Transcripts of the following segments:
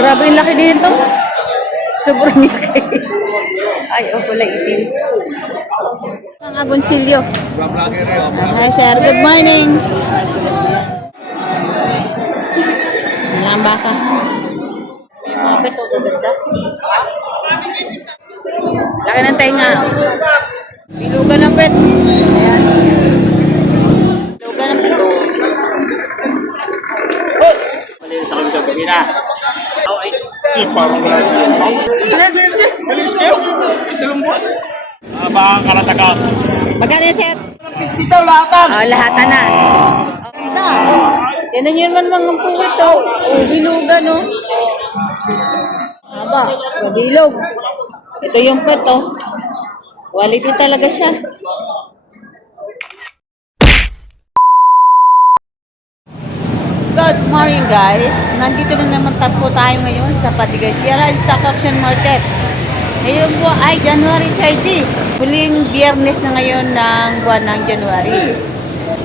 Grabe yung laki nito. Sobrang laki. Ay, kulay itim. Ang Agoncillo. Hi, sir. Good morning. Walang baka. May mga beto, gaganda. Laki ng tenga. Bilugan ng pet. Ayan. Bilugan ng pet. Malinis ako sa gabina. Parang sige. Malinis kayo. Salumbuan. Baka kalatagang. Magkano yan, sir? Dito lahatan. Lahatan na. Ganda. Yan na yun man mga puwit, oh. Bilugan, oh. Haba, mabilog. Ito yung pet, oh. Quality talaga siya. Good morning, guys. Nandito na naman po tayo ngayon sa Patigasia Livestock Auction Market. Ngayon po ay January 30. Huling biyernes na ngayon ng buwan ng January.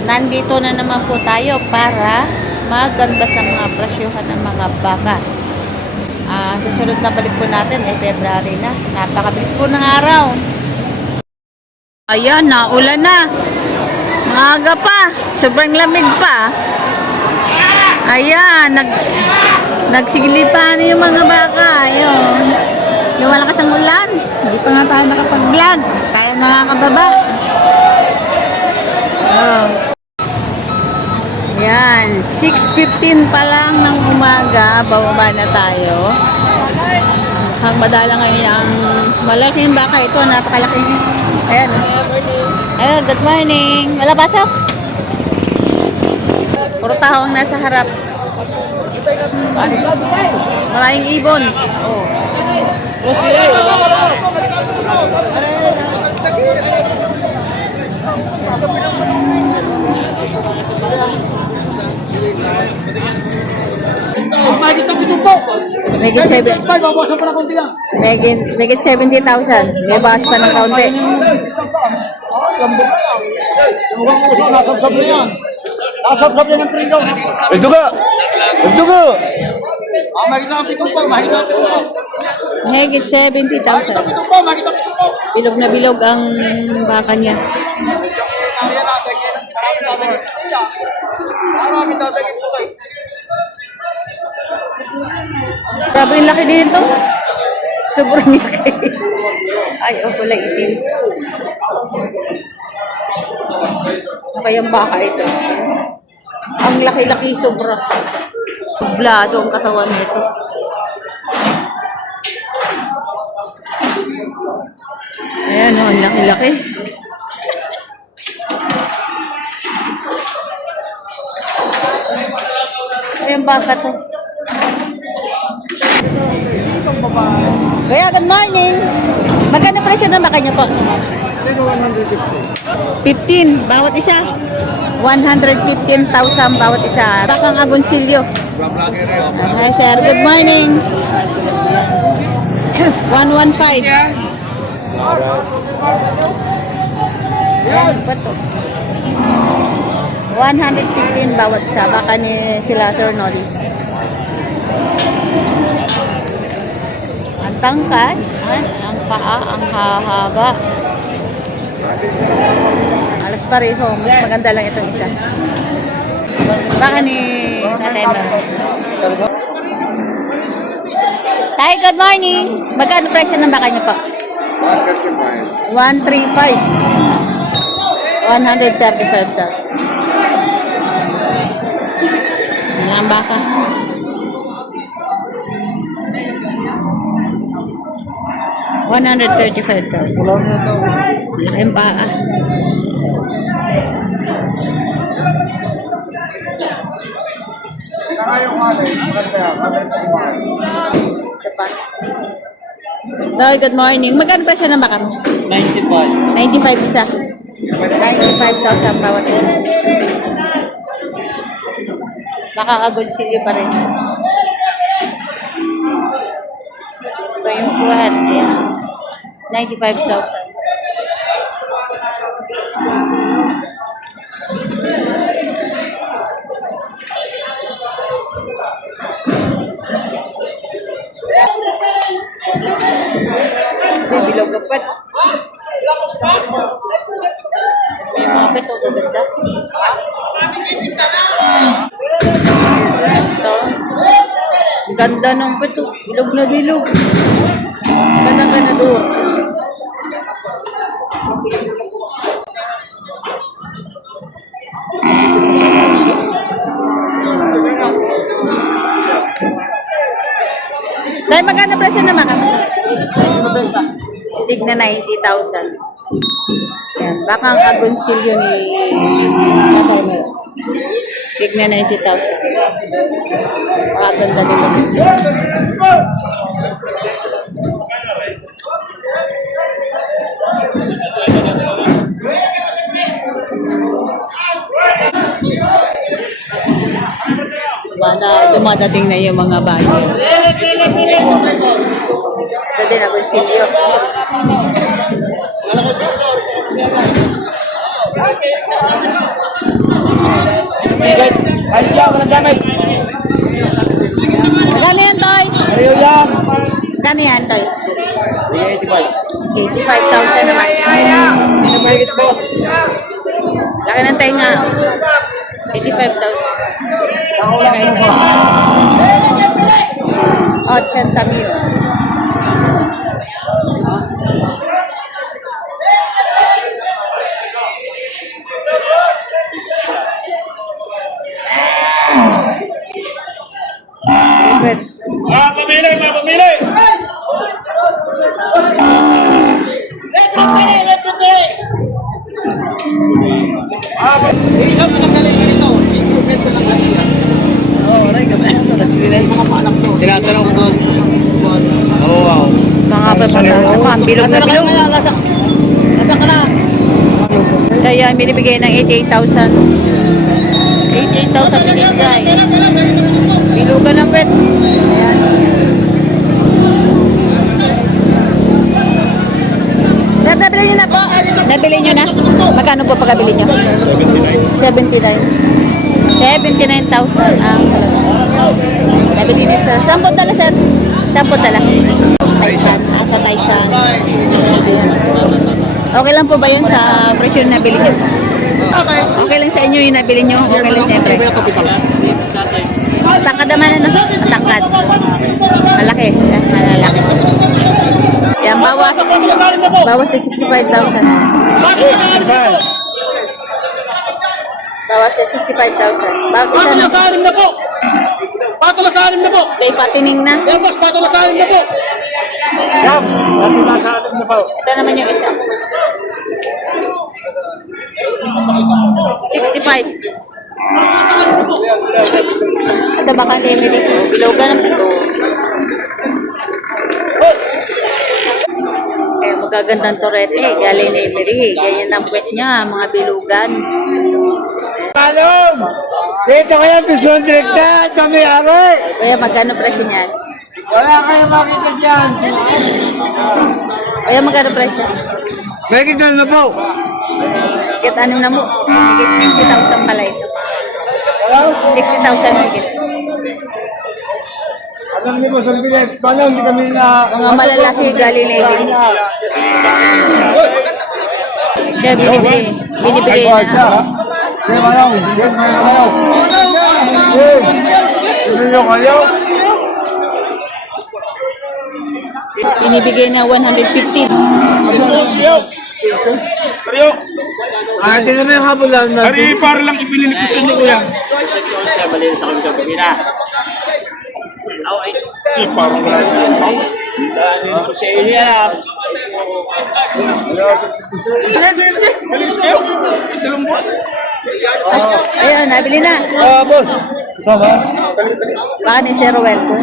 Nandito na naman po tayo para magkanbas ng mga presyuhan ng mga baka. Susunod na balik po natin ay February na. Napakabilis po ng araw. Ayan, naulan na. Maaga pa. Sobrang lamig pa. Ayan, nagsilipan yung mga baka. Ayun. Yung malakas ang ulan. Hindi pa nga tayo nakapag-vlog. Tayo nakakababa. Oh. Ayan, 6:15 pa lang ng umaga. Bababa na tayo. Hang madala ngayon ang malaking baka ito. Napakalaki. Ayan. Ayan, good morning. Wala pasok? Puro tao ang nasa harap. Maraming ibon. Oh. Megit 70,000. May bawas pa ng kaunti. Nasab-sab yan ng priso. Magdugo! Makita ang pitong po. Megit 70,000. Bilog na bilog ang baka niya. Marami dadagin po kayo. Grabe yung laki nito. Sobrang laki. Ay, kulay itim. Ano kayang baka ito? Ang laki-laki sobra. Blado ang katawan nito. Ayan, ang laki-laki. Ayan baka to. Kaya, good morning. Magkano presyo ng baka niyo po? 15 bawat isa. 115,000 bawat isa. Bakang Agoncillo. Hi, sir. Good morning. 115. Ayan, bato. 115 bawat isa. Baka ni sila Sir Noli. Ang tangkad, ang paa, ang hahaba. Alas pareho. Mas maganda lang itong isa. Baka ni Tatay Mel. Hi, good morning. Magkano presyo ng baka niyo po? 135. 135,000. Yan ang baka. $135,000. Laking paa. No, good morning. Magkano presyo ng baka mo? 95. 95 isa. 95,000 bawat isa. Baka Agoncillo pa rin. Ito yung puwet. Yan. 95,000. Ganda ng pito. Bilog na bilog. Ganda ganador. Dahil magkano presyo na maka? Tig na 90,000. Yan. Baka ang agonsilyo ni Tatay mo. Tig na 90,000. Magaganda din ang gusto. Dumadating na yung mga bayo. Ito din ang konsilyo. Ay siya, walang damage. Magkano yan, Toy? Ayaw yan. Magkano yan, Toy? 85. 85,000 naman. Pinapahigit boss. Laki ng tainga. 85,000. Saka ito. 80,000. Good. Pamili, pamili. Isa mo lang galing ganito. Improvement ko lang galing yan. Oo, aray ka ba? Tapos nila Yung mga palak to. tinatanong ko. Oo. Oo, wow. Mga papata. Ang bilog na bilog. Nasaan ka na? So, yan, binibigay ng 88,000. 88,000 binibigay. Bilugan ng pet. Ayan. Sir, nabili nyo na po. Nabili nyo na? Magkano po pagkabili nyo? 79. 79,000 ang nabili ni sir. Saan po tala, sir? Saan po tala? Taisan. Sa Taisan. Ayan. Okay lang po ba yun sa presyo na nabili nyo? Okay. Okay lang sa inyo yung nabili nyo? Okay lang sa Kaya inyo? kapital. Matangkad naman ano? Matangkad. Malaki. Malaki. Yan, bawas. Bawas sa 65,000. Bawas sa 65,000. Bago isa na. Patulasalim na po. Patulasalim na po. Kay patining na. Yan boss, patulasalim na po. Yan, patulasalim na po. Ito naman yung isa. 65. Ito baka hindi Emily. Bilogan ng pito. Eh, magagandang torete. Galing na Emily. Ganyan ang puwet niya. Mga bilugan. Palom! Dito kaya Pison Direkta, kami aray! Kaya magkano presyo niyan? Wala kayo makita dyan! Kaya magkano presyo? May kita na po! Higit ano na mo? Higit 60,000 pala ito. 60,000 higit. Alam niyo po sa bilet, paano hindi kami na... Mga malalaki galing na Emily. Siya binibigay. Binibigay na. Sige, Manong. Yes, Manong. Yes. Sige nyo kayo. Binibigay na 150. Pario. Ate naman yung habulan na. Pari, para lang ibili ko sa inyo, kuya. Siya, malinis ako sa pagkina. Parang wala dyan. Sa inyo yan. Sige. Malinis kayo. Isalong buwan. Ayun, nabili na. Boss. Kasama? Baka ni Sir Ruel ko.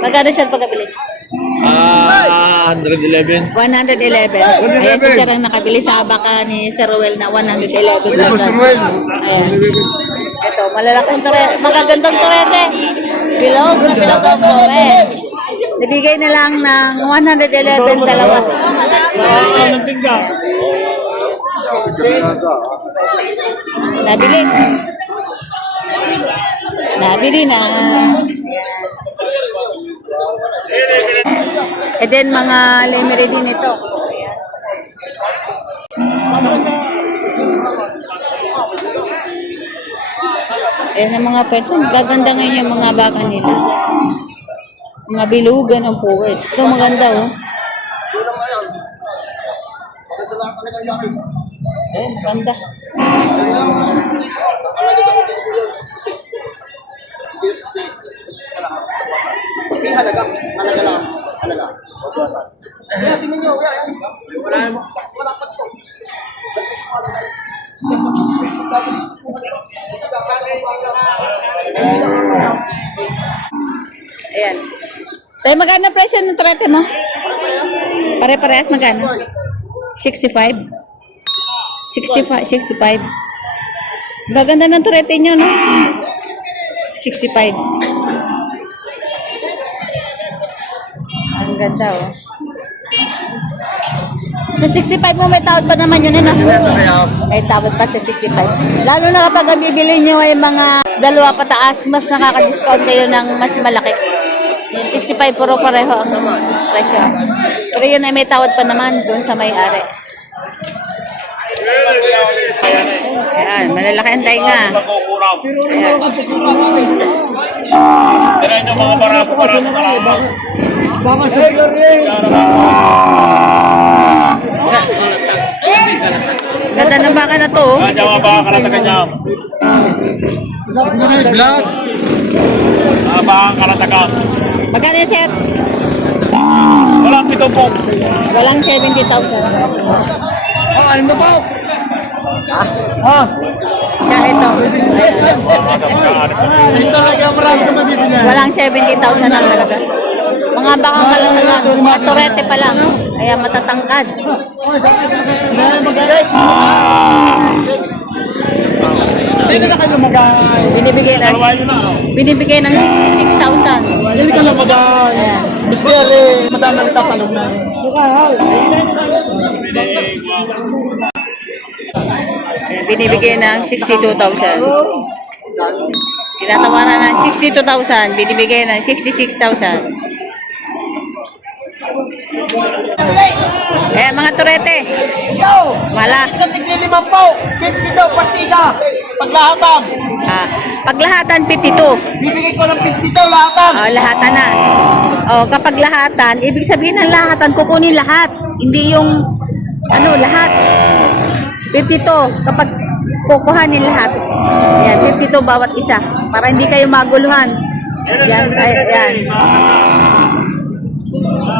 Magkano siya pagkabili? 111. 111. Ayan si Sir ang nakabili sa baka ni Sir Ruel na 111,000. Ayan. Ito, malalaking torete. Magagandang torete. Bilog na bilog ang pomes. Nabigay na lang ng 111 dalawa. Nabili. Nabili na. And then mga lemery din ito. Ayan. Ayan ang mga pet. Gaganda ngayon yung mga baka nila. Mga bilugan ang puwet. Ito maganda oh. Yun lang yan. Maganda lang talaga yan. Ayan, maganda. May halaga. Halaga lang. Halaga. Mabawasan. Kaya tingnan nyo. Wala pa ito. Ayan. Tayo magkano presyo ng trate mo? Pare-parehas magkano? 65? 65, 65. Maganda ng turete nyo, no? 65. Ang ganda, oh. Sa 65 mo, may tawad pa naman yun, ano? May tawad pa sa 65. Lalo na kapag ang bibili nyo ay mga dalawa pataas, mas nakaka-discount kayo ng mas malaki. Yung 65 puro pareho ang presyo. Pero yun ay may tawad pa naman doon sa may-ari. Ayan, malalaki ang tainga. Ayan. Ayan yung mga barako. Baka super rin. Ganda ng baka na to. Oh. Kanya mga baka kalatagan niya. Vlog. Mga baka kalatagan. Magkano yan, sir? Walang pito po. Walang 70,000. Ano na po? Kaya ito. Hindi talaga marami ka mabibili. Walang 70,000 ang halaga. Mga bakang kalatagan. Mga turete pa lang. Kaya matatangkad. Hindi na kayo lumagay. Binibigay ng 66,000. Hindi ka lumagay. Ayan. Mister, madami na tatanong na. Ayan, binibigay ng 62,000. Tinatawaran ng 62,000. Binibigay ng 66,000. Eh, mga turete. Mala. Tigli 5 po. 50 daw, partida. Paglahatan. Ah, paglahatan 52. Bibigay ko ng 50 daw, lahatan. Oh, lahatan na. Oh, kapag lahatan, ibig sabihin ng lahatan, kukunin lahat. Hindi yung, ano, lahat. 52, kapag kukuhanin lahat. Yan, 52 bawat isa. Para hindi kayo maguluhan. Yan, yan.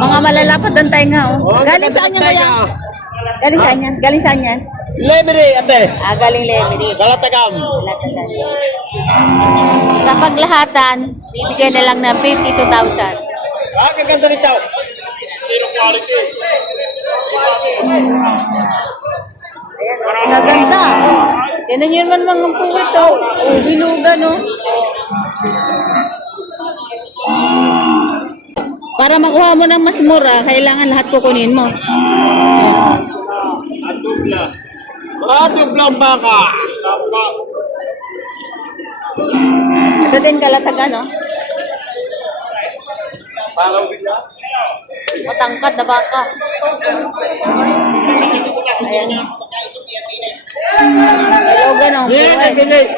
Mga malalapad ang tainga, oh. Galing saan yan, kuya? Galing saan yan? Galing saan yan? Lemery, ate. Ah, galing Lemery. Galatagam. Kapag lahatan, bibigyan na lang ng 52,000. Ah, gaganda nito. Ayan, naganda. Yan yun man mga puwit, oh. Oh, bilugan, oh. Para makuha mo ng mas mura, kailangan lahat kukunin mo. Ayan. Atublang baka. Ito din kalatagan, oh. Parang bigla. Matangkad na baka. Ayan. Bilugan, oh. Puwit.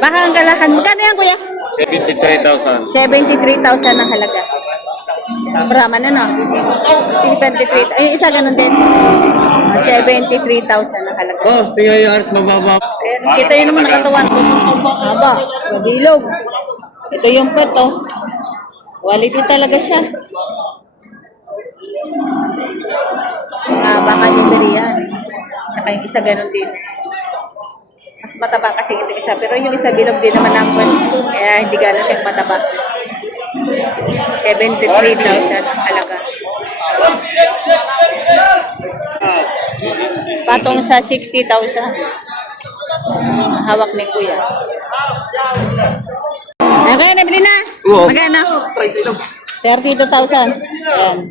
Baka ang galakan. Magkano yan, kuya? 73,000. 73,000 ang halaga. Brahman na, no? 73,000. Ay, isa ganun din. 73,000 ang halaga. Oh, tingnan yung art mababa. Ayan, kita yun naman nakatawan ko. Haba, mabilog. Ito yung pet, oh. Quality talaga siya. Baka libre yan. Tsaka yung isa ganun din. Mas mataba kasi ito isa. Pero yung isa bilog din naman ng pet. Kaya hindi gano'n siyang mataba. 73,000 ang halaga. Patong sa 60,000. Hawak ni kuya. Okay, nabili na. Oo. Magkano? 32,000. Ayan.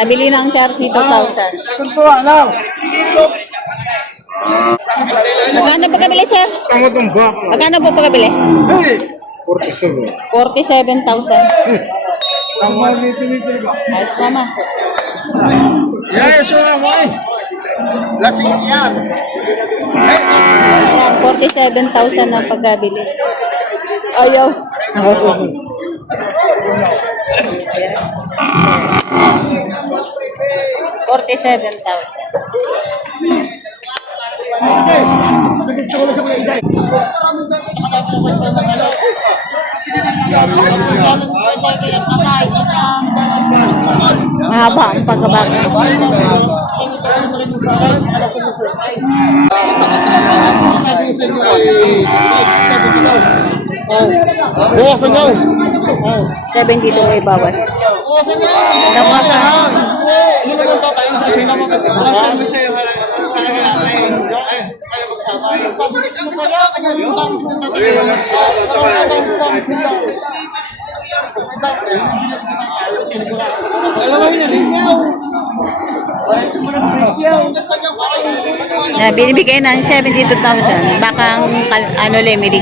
Nabili na ang 32,000. Magkano pa kabili, sir? Magkano po pa kabili? 47,000. Ayos naman. Yes, sure, boy. Lasing yan. Ayan, 47,000 ang pagkabili. Ayaw. Ayan. 47,000. Mahaba ang pagkabaga. Buwasan daw. 70 daw ay bawas. Buwasan daw. Buwasan daw. Hindi naman tayo. Hindi naman magkasama. Sabi siya yung halaga natin. Ay, magsabay. Sabi niya, ano kaya? Kanya yung dami kong tatay. Dalawa yun na linyaw. Na binibigay ng 72,000. Bakang ano lemiri.